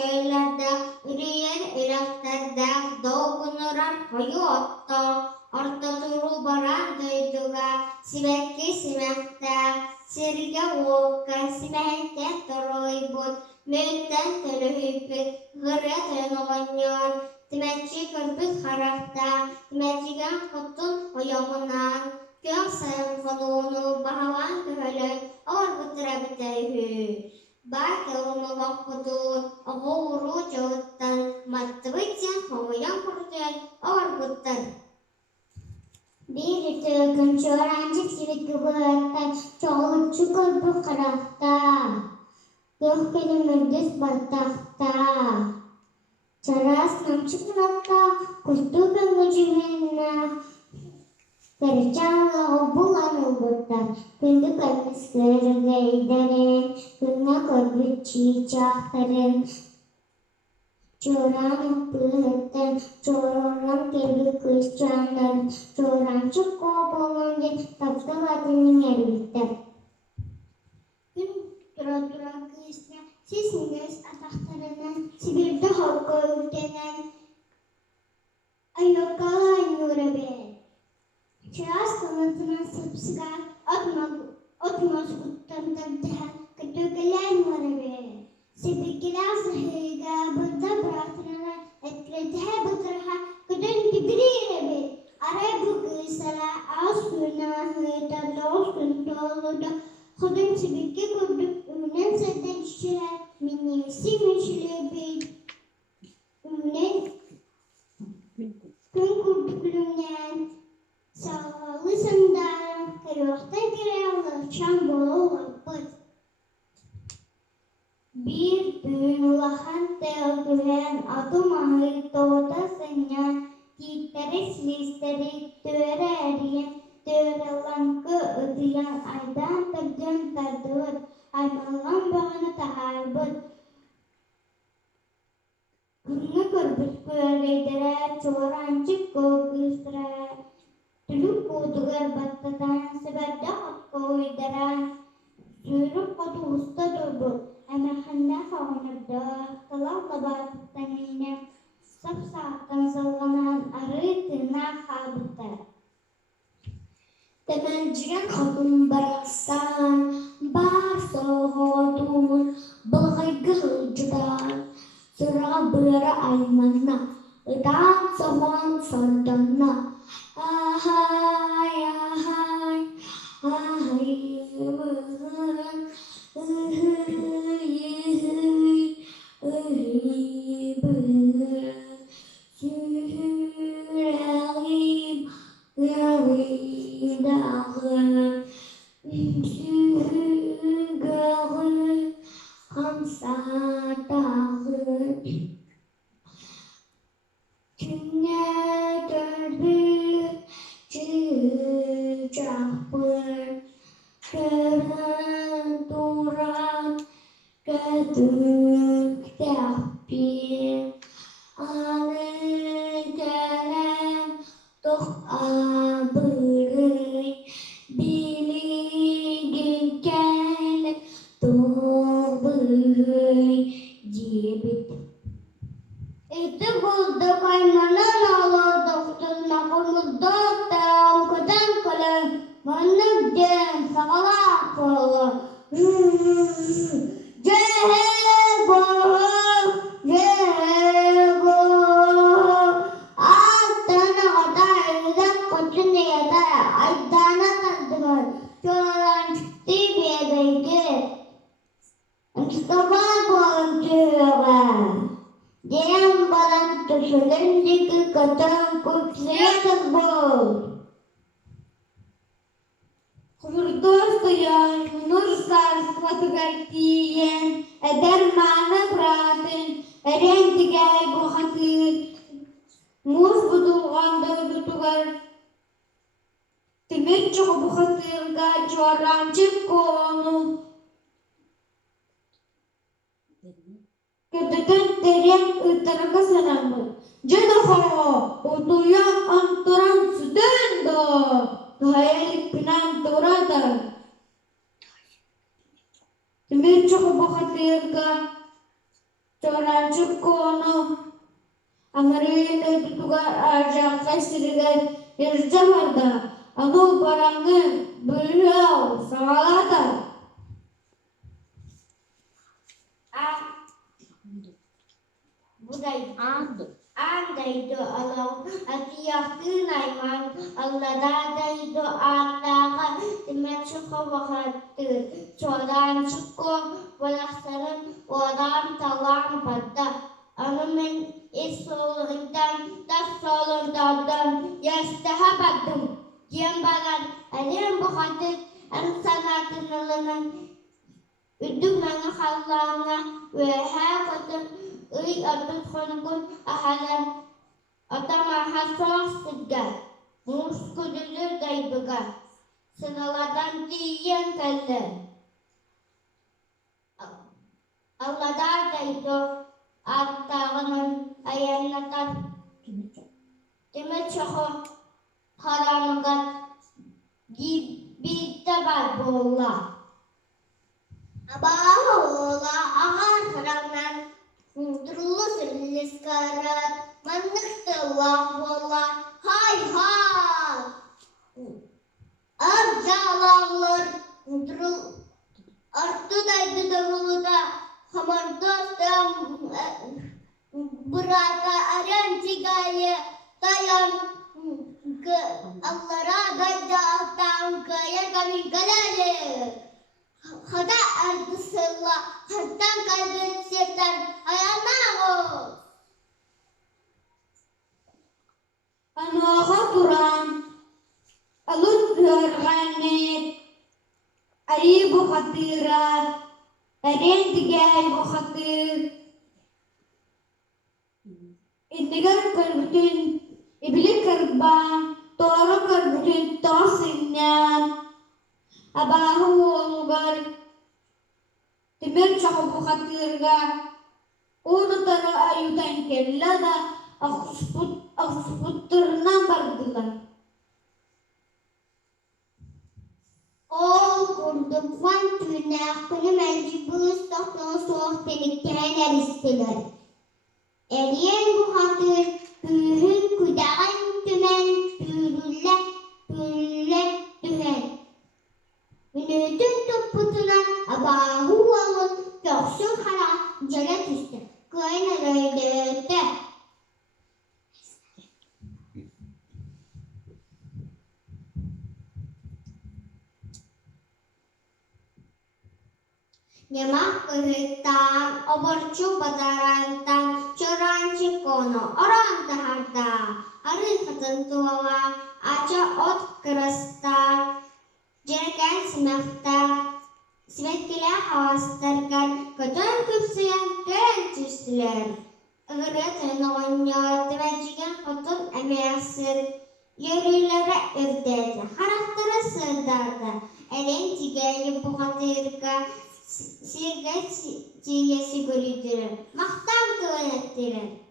köylerde, üreyen ülkelerde, doğunuran hayatta, orta turu baran duyduğu, sibekki simekte, sirge oğukka, simekte toroybut, mütten törühüpüt, hırreten oğunyon, timetçi gürbüt harakta, timetçigen kuttun oyağınan, Göğ sayın konunu bahavan köhölün ağır bıtıra biteyhü. Belki onu vakfudun oğu uru cağıttan mattıvıtyan havayan kurtun ağır bıttır. Bir tükün çöğrencik sivit güvötten çoğulçu körbü kırakta. Göğ kelim mürdüs batakta. Çaras namçı kırakta kustu güngü cüvenna. Tercanlı bulan ubutan, gündü kalmış gölgeylerin, güne körbüt çiçeklerin. Çoran öpütten, çoran kelbi kışçanların, çoran çık kobolunca, tapta vatının erbitten. Gün dura kışla, sesiniz ataklarından, Sibir'de halka ülkenen, ayyakalan yürebe. Çıraz kanatına sıpsıgan, atmaz kutlarından kötügelen var be. Sebekiler sahiga, burada bıraktıran, etkilediğe bıtıraha, kötün kibiriyle be. Aray bu kısala, ağız kuyuna, hıyıda, ağız kuyunda oluda, kudun sebeki kurduk, ümünen seden çiçeler, minnesi meşle be. Ümünen gün kurdukluğundan, sağlı sandal, kırıkta girevli, çambolu lapıt. Bir gün ulahan teogüven adım ahır doğda sanyan, gitteris listeri töre eriyen, töre lankı ödüyen, aydan tırcın tardıvır, aymalgan bağını taharbıt. Günü körbüt köreydere, çoğrancık köküstüre, Tülük kodugar battatan seberde hakka uydaran, sürük kodu usta durdu, emerhanda havanırdı, talakla batıktan iğne, sap saattan salganan arı tırnak habıtı. Temencigen kadın bıraksan, bar soğuduğun, bılgıygı hıcıdan, sıra bıra aymanna, ıdan soğan sordunna, Ahay, ahay, ahay, bıhın, bıhın, süreyim, yarayım dağın, sügahın, hamsa dağın, Tüne gördük çiçekler, gören duran, gödük tehbir, anı gelen doh abırıy, bilgin gelen doh bırıy, cibit. Eti bulduk aymanın ağladı, kutulma kumuzda tam kıdan kalın, manlık den sağlar kolu. Cego, cego, altına kadar yüzden kutun yada, aydana tanıdılar, çoğalan çıktı bir belki. Mustafa konuşuyor. Diyen balan tuşlarındaki katan kurtluya kızbol. Hurdos duyan, nur sarsmatı gartiyen, eder mana bırakın, eren tigay bu hatır. Muz budulğanda tutugar, timir çok bu hatırga, çoğrancık konu. Ketika teriak utaraga sanambu, jadaho utuyan anturan sudendo, hayalik pinan turada. Timir çok bakatırga, Çorancık konu Amerika'da tutuklar arca sirigen yarıca vardı. Anu parangı bülüyor sağlarda. Budaydı. Andaydı Allah. Akiyahtı nayman. Allah'daydı Allah'a. Demet havahattır. Çorancık konu balakların oran talan batta. Anımın solundan da solundan yastahabadım. Yembalan alim bu hadır an sanatının üdümana hallana ve her kadın ıy atıp konukun ahalan atama hasas sıdgar muskudülür daydıgar sınalardan diyen kelle Allah'da daydı Attağının ayağından demir çoğu haramıgat gibi de var bu oğla. Abah oğla ağır haramdan kundurulu sürülüs karat manlıktı vahvola hay hay. Arcalanlar kundurul arttı daydı davulu da Hamardostam burada aran cigaya dayan Allah'a dayda alttan kaya kami galale Hada ardısılla hattan kalbin sirden ayana o Anaha duran alun görganet ayı bu hatira Aren tigay bu khatır. İndigar karbütün, ibli karban, doğru karbütün tosinyan. Abahu olugar, timir çahu bu khatırga. Onu tara ayutan kella da aksputturna bardılar. O kurdukvan tüynakını mecbuz tohtuğu soğuk delikten istiler. Eriyen bu hatır, pühün kudağın tümen, pürülle dühen. Ünüdün tüppütüne abahu olun, yoksun hara celet üstü, kıyın öyleydi. Nyemak kehitan, oborcu badarantan, coranci kono, orang taharda, hari ketentuawa, aja ot kerasta, jerken semekta, semekila hawastarkan, keton kupsiyan keren cüstüler. Öğret nonyo, temencigen kotun emeasir, yürüylere övdedi, haraktara sığdardı, elin tigeli bu hatırka, Sirge çiğesi görüldürür. Mahtam kıvanettirir.